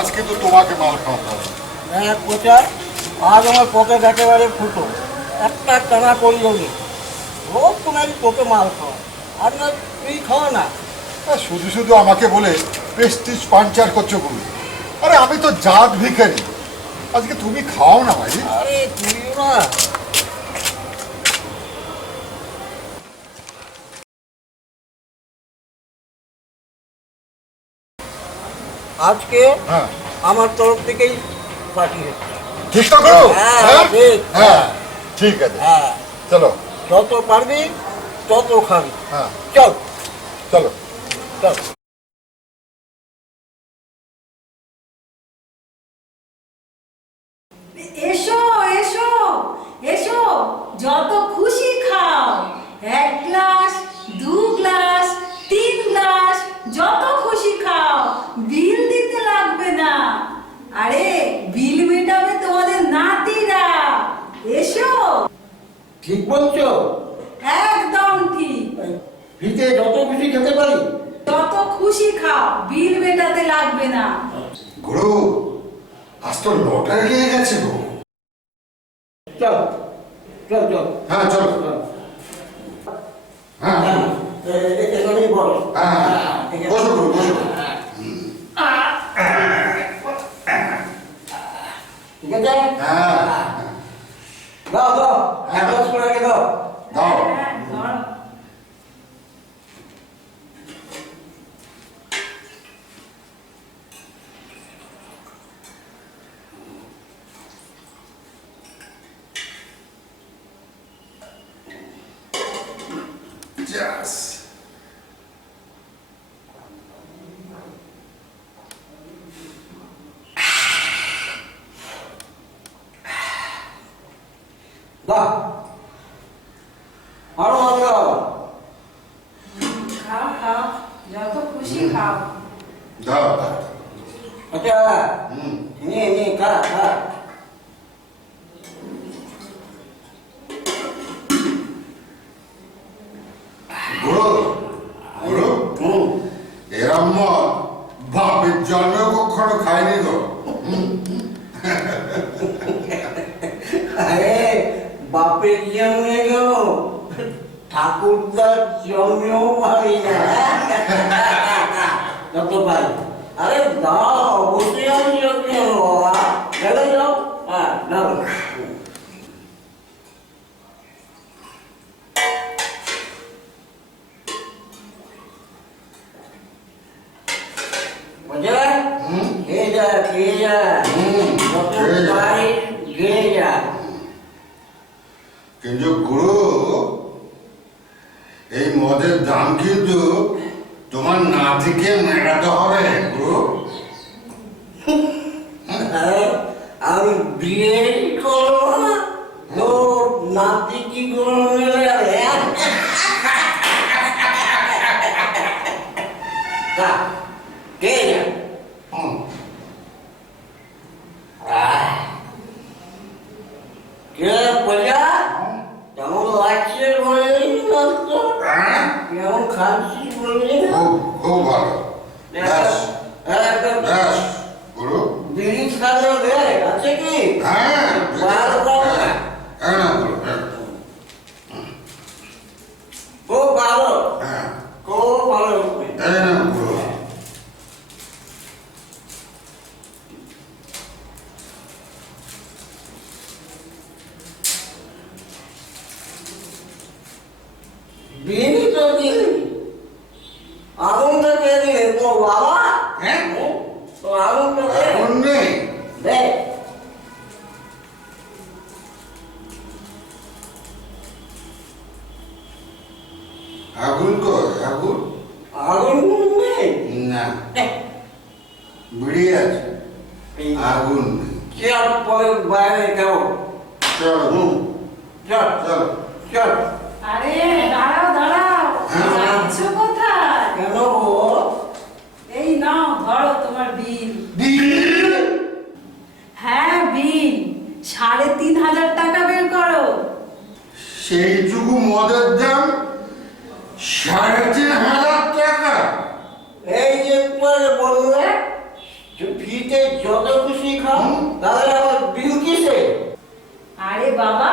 আজ কিন্তু তোমাকে মাল খাওয়াতে হবে হ্যাঁ কোচা আজ আমার পকেট একেবারে ফুটো। একটা টানা করল নি রোজ তোমার তোকে মাল খাওয়া আর না তুই খাওয়া না। শুধু শুধু আমাকে বলে প্রেস্টিজ পাঞ্চার করছ গুরু আরে আমি তো জাত ভিখারি। আজকে তুমি খাও না ভাই। আরে তুইও না। আজকে হ্যাঁ। আমার তরফ থেকেই পাঠিয়ে হচ্ছে ঠিক তো করো? হ্যাঁ, হ্যাঁ? ঠিক। হ্যাঁ ঠিক আছে। হ্যাঁ। চলো। যত পারবি তত খাবি। হ্যাঁ। চল। চলো। চল এসো এসো এসো যত খুশি খাও এক গ্লাস দু গ্লাস তিন গ্লাস যত খুশি খাও বিল দিতে লাগবে না আরে বিল মেটাবে তোমাদের নাতিরা এসো ঠিক বলছো? একদম ঠিক। ফিতে যত খুশি খেতে পারি। তত খুশি খাও বিল মেটাতে লাগবে না। গুরু আজ তো লটারি লেগে গেছে গো। চল চল চল। হ্যাঁ চলো। হ্যাঁ হ্যাঁ। এ- এ- এখানেই বলো। হ্যাঁ হ্যাঁ। বসো গুরু বসো। ঠিক আছে? হ্যাঁ। দাও দাও এক গ্লাস করে আগে দাও দাও হ্যাঁ, ধরো। Yes. দাও আরও আগে দাও। খাও খাও যত খুশি খাও। দাও। আচ্ছা হুম। নে নে খা খা গুরু বাপের জন্মেও কখনো খাইনি গো আরে বাপের জন্মে গেল ঠাকুরদার জন্মেও পারি না যত পারি আরে দাও বসে আমি যত্ন বাবা চলে যাও হ্যাঁ দাও বুঝলে হুম খেয়ে যা খেয়ে যা হুম, যত খেয়ে যা। পারি খেয়ে যা কিন্তু গুরু, এই মদের দাম কিন্তু তোমার নাতিকে মেটাতে হবে, গুরু। আমি বিয়ে করব না নাতি কি করে মেলে যাবে হ্যাঁ? যা, খেয়ে যা। হুম। আহ। কে পূজা? কেমন লাগছে বলে তো হ্যাঁ? কেমন খাচ্ছিস বলে খুব খুব ভালো ব্যাস ব্যাস গুরু বিড়ি খাওয়া দে আছে কি হ্যাঁ ভালো ভালো। হ্যাঁ, হ্যাঁ না, গুরু, হ্যাঁ, খুব ভালো হ্যাঁ খুব ভালো এই না, গুরু। তো দিলি আগুনটা কে দিলে তোর বাবা। হ্যাঁ? তো আগুনটা এখন নেই। দে। আগুন কই আগুন। আগুন নেই? না। বিড়ি আছে। আগুন চেয়ার পরে বাইরে কেমন চলো। চল। চলো। আরে দাঁড়াও হ্যাঁ। যাচ্ছ কোথায় কেন গো? এই নাও ধরো তোমার বিল বিড়ি হ্যাঁ বিল সাড়ে তিন হাজার টাকা বের করো সেইটুকু মদের দাম সাড়ে তিন হাজার টাকা। এই যে পরে খুশি খাও তাহলে আবার বিল কিসে? আরে বাবা